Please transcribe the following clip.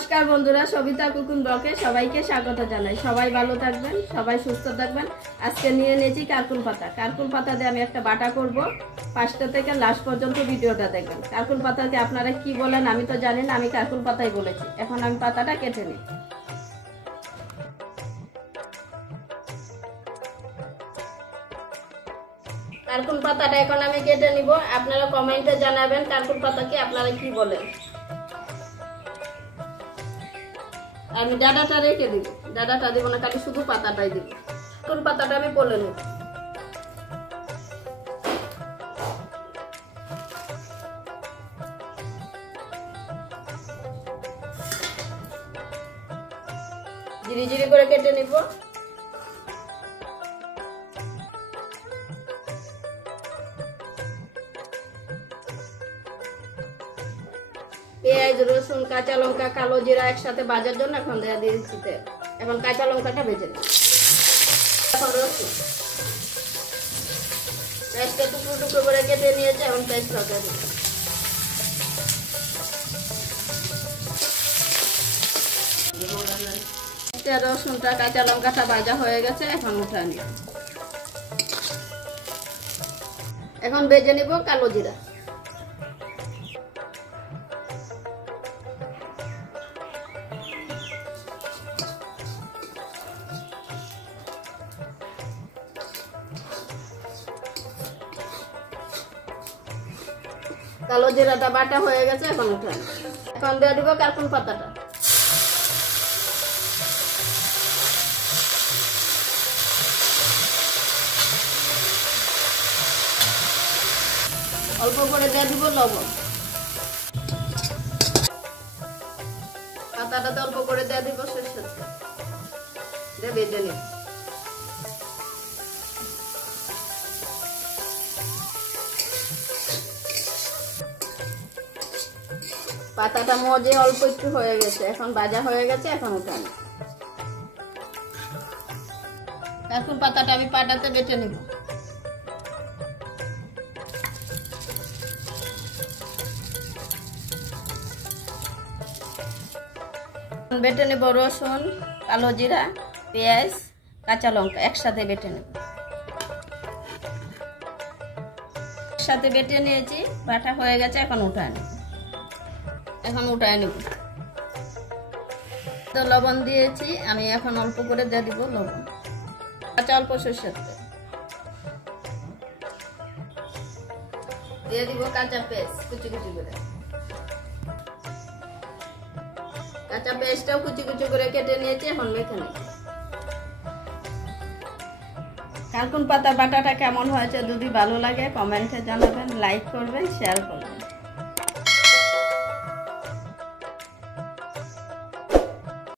নমস্কার বন্ধুরা, সবিতা কুকিং ব্লগে সবাইকে স্বাগত জানাই। সবাই ভালো থাকবেন, সবাই সুস্থ থাকবেন। আজকে নিয়ে নিয়েছি কারকুল পাতা। কারকুল পাতা দিয়ে আমি একটা বাটা করব। ফার্স্ট থেকে লাস্ট পর্যন্ত ভিডিওটা দেখবেন। কারকুল পাতাকে আপনারা কি বলেন আমি তো জানি না, আমি কারকুল পাতাই বলেছি। এখন আমি পাতাটা কেটে নিই। কারকুল পাতাটা এখন আমি কেটে নিব। আপনারা কমেন্টে জানাবেন কারকুল পাতাকে আপনারা কি বলেন। আমি ডাঁটাটা রেখে দিব, ডাঁটাটা দিব না, খালি শুধু পাতাটাই দিব। কারকুল পাতাটা আমি বলে নেব। জিরি জিরি করে কেটে নিব। পেঁয়াজ, রসুন, কাঁচা লঙ্কা, কালো জিরা একসাথে ভাজার জন্য এখন দিয়ে দিয়েছি তেল। এখন কাঁচা লঙ্কাটা ভেজে নিই। এখন রসুন পেঁয়াজটা টুকরো টুকরো করে কেটে নিয়েছে, এখন পেঁয়াজটা দিয়ে দিই। রসুনটা কাঁচা লঙ্কাটা ভাজা হয়ে গেছে, এখন উঠে নিই। এখন ভেজে নিব কালো জিরা। কালো জিরাটা বাটা হয়ে গেছে, এখন উঠে এখন দিয়ে দিব কারকুল পাতাটা। অল্প করে দিয়ে দিব লবণ। পাতাটাতে অল্প করে দিয়ে দিব সরষের তেল দিয়ে ভেজে নিব। পাতাটা মজে অল্প একটু হয়ে গেছে, এখন ভাজা হয়ে গেছে, এখন উঠানো। কারকুল পাতাটা আমি পাটাতে বেটে নিব। বেটে নেব রসুন, কালো জিরা, পেঁয়াজ, কাঁচা লঙ্কা একসাথে বেটে নেব। একসাথে বেটে নিয়েছি, বাটা হয়ে গেছে, এখন উঠায় নেব। এখন উঠায় নেব। তো লবণ দিয়েছি আমি, এখন অল্প করে দিয়ে দিব লবণ। কাঁচা অল্প সরষের তেল দিয়ে দিব। কাঁচা পেঁয়াজ কুচি কুচি করে, কাঁচা পেঁয়াজটাও কুচি কুচি করে কেটে নিয়েছি, এখন মেখে নেব। কারকুল পাতা বাটাটা কেমন হয়েছে যদি ভালো লাগে কমেন্টে জানাবেন, লাইক করবেন, শেয়ার করবেন।